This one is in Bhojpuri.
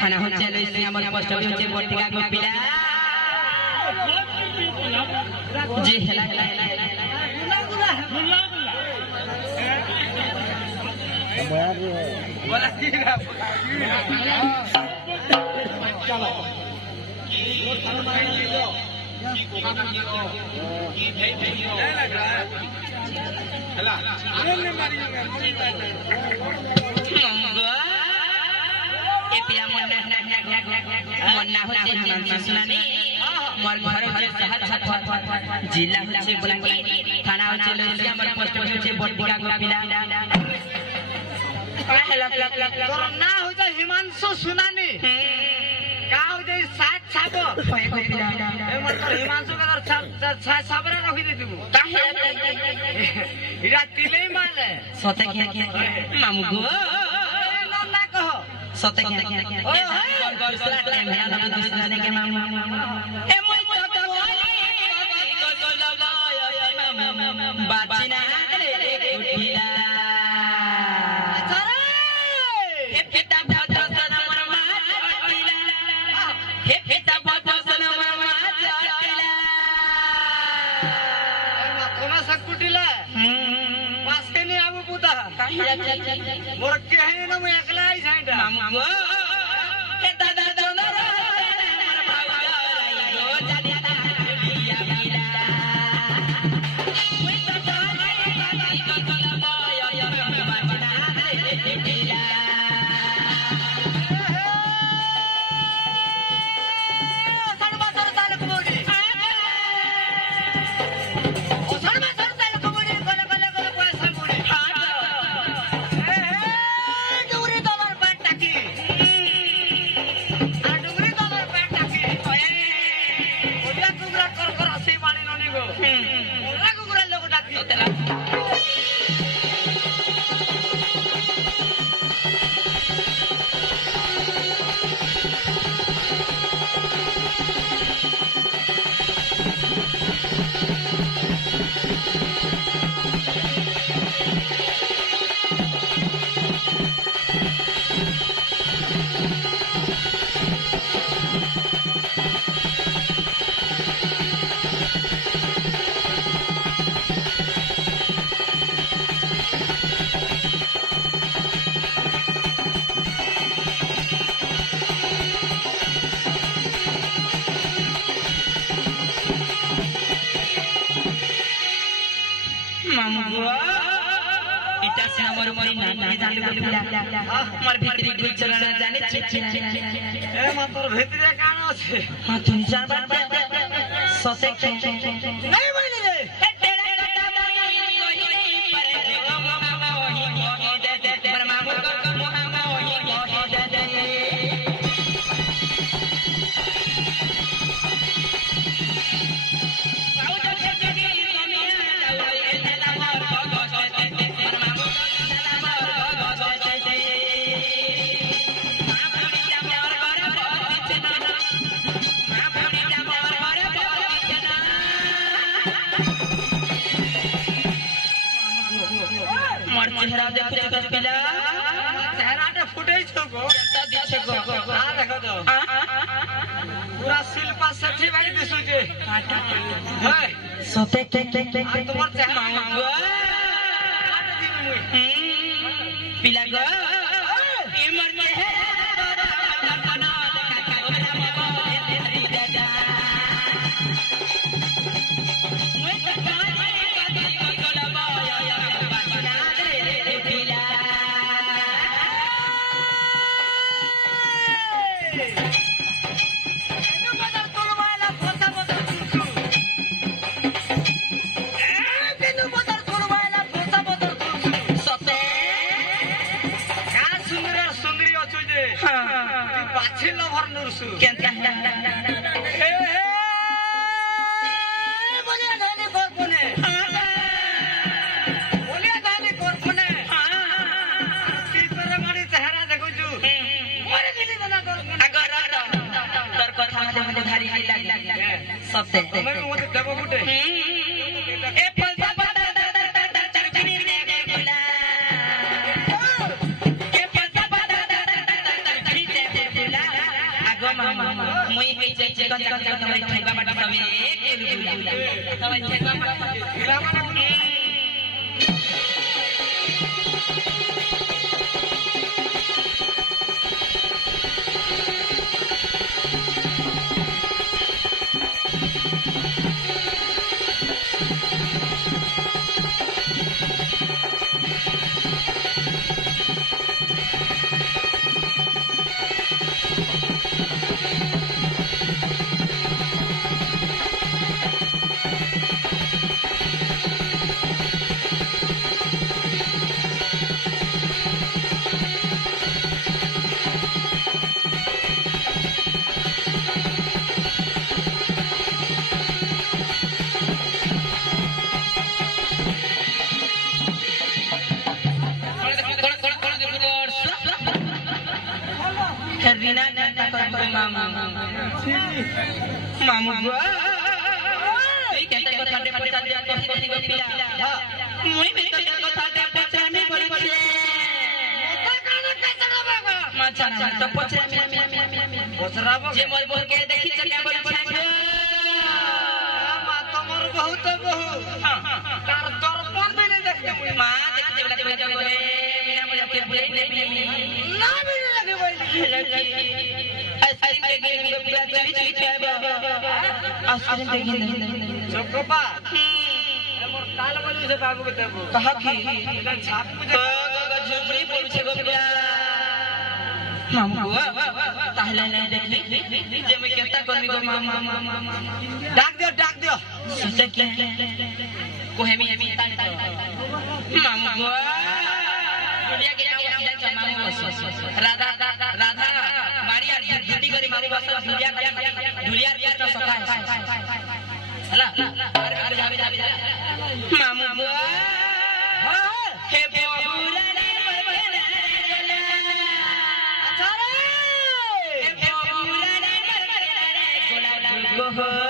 थाना होचे लइसी हमर पोस्ट होचे बटिका को पिला जी हेला बोला चलो मन्ना होचे हिमांशु सुनानी मोर घर होचे सहज जिला होचे बलांगीर थाना होचे लइसी हमर पोस्ट होचे बटिका को पिला तोर ना होचे हिमांशु सुनानी का होचे सात साबो ए मतलब हिमांशु का सात साबरा रखि दे तू काहे इरा तिले माले सते के मामू गो ना कहो सते के ओए दूसरा कैमरा लगा दूसरा ने के मामू ए मोई तो बाचिना रे उठिला हे पिता भद्र सनमर माच उठिला हे पिता भद्र सनमर माच उठिला कोना सकुटिला पास के नहीं आबू पुता मोर के है न मैं एकला ही साइड मामू गो हे दादा दोनो हमर भाऊजा गो जादिता लिया पिला मोई तो बाई को तोला बाय बाजना रे पिला इटा से हमर मरी नानी जालू को पिला हमर भीतरी गुल चलना जाने ए म तोर भितरे कान আছে हां तुम चार बात ससे नहीं बोली रे चेहरा देखो तो पिला चेहरा तो फुटे छो गो ता दिछे गो आ देखो तो पूरा शिल्पा सेठी भाई दिसुचे हे सते के तुम्हार चेहरा मांगो पिला गो ये मर चेहरा बना सबसे मैं मुझे देबो गुटे ए फलसा पता चरकनी दे गुला ए फलसा पता चरकनी दे गुला आगो मामा मुई के चिकन तोरे खाइबा बाटा सबे एक गुला तब खाइबा बाटा Karina mama mamu gua kata kata dia pacar dia kau sini gua pila mui minta kata kata pacar ni boleh macam tu pacar बसराबो जे मोर बोल के देखी चलिया बोले छाछो मां तमर बहुत बहु तार दर्पण भी नहीं देखते मां देखते वाला कोई जगह बोले बिना मुझे के बोले ना भी लगे भाई आइसक्रीम देखी पूरा चली चली खाए आइसक्रीम देखी चोकोपा मोर काल बोली से बाबू के देबो कहा की छाप मुझे झुमरी बोल छे गो पिया मामू ताहले नहीं देखी जे मैं कहता करनी गो मामा डाक दियो सोचे के को हेमी मामू दुनिया के नाम सीधा चमामू राधा मारी आ ड्यूटी करी मामू बस दुनिया तो सका है हला मामू हे बोला go